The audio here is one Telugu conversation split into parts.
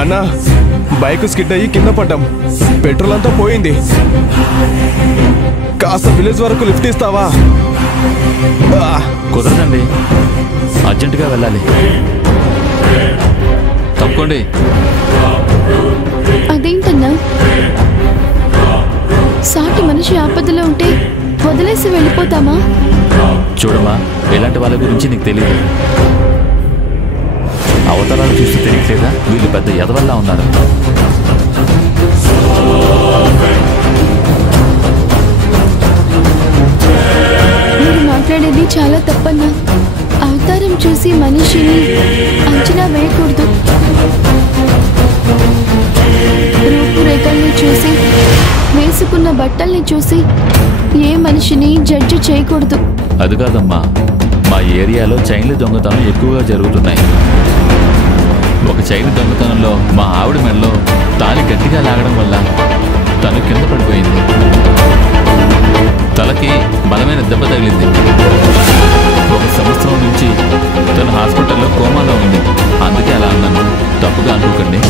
అన్నా బైక్ స్కిడ్ అయ్యి కింద పడ్డాం, పెట్రోల్ అంతా పోయింది. కాస్త విలేజ్ వరకు లిఫ్ట్ ఇస్తావా? కుదరదండి, అర్జెంటుగా వెళ్ళాలి. తప్పకోండి. అదేంటన్నా, సాటి మనిషి ఆపదలో ఉంటే వదిలేసి వెళ్ళిపోతామా? చూడమ్మా, ఇలాంటి వాళ్ళ గురించి నీకు తెలియదు. అవతరాలు చూస్తే తెలియట్లేదా? వీళ్ళు పెద్ద ఎదవల్లా ఉన్నారు. మీరు మాట్లాడేది చాలా తప్పన్నా. అవతారం చూసి మనిషిని అంచనా వేయకూడదు. రూపురేఖల్ని చూసి, వేసుకున్న బట్టల్ని చూసి ఏ మనిషిని జడ్జి చేయకూడదు. అది కాదమ్మా, మా ఏరియాలో చైన్ల దొంగతనం ఎక్కువగా జరుగుతున్నాయి. ఒక చైన్ దొంగతనంలో మా ఆవిడ మెడలో తాళి గట్టిగా లాగడం వల్ల తను కింద పడిపోయింది. తలకి బలమైన దెబ్బ తగిలింది. 1 సంవత్సరం నుంచి తను హాస్పిటల్లో కోమాలో ఉంది. అందుకే అలా అన్నాను, తప్పుగా అనుకోకండి.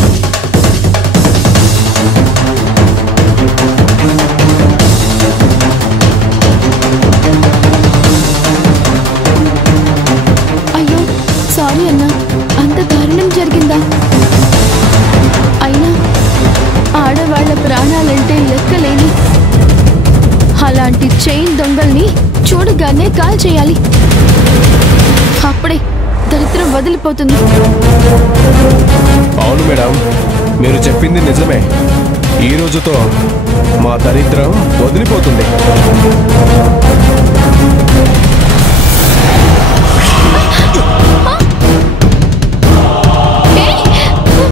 అయ్యో సారీ అన్నా, అంత దారుణం జరిగిందా? అయినా ఆడవాళ్ల ప్రాణాలంటే లెక్కలేని అలాంటి చైన్ దొంగల్ని చూడగానే కాల్ చేయాలి. అప్పుడే దరిద్రం వదిలిపోతుంది. అవును మేడం, మీరు చెప్పింది నిజమే. ఈ రోజుతో మా దరిద్రం వదిలిపోతుంది.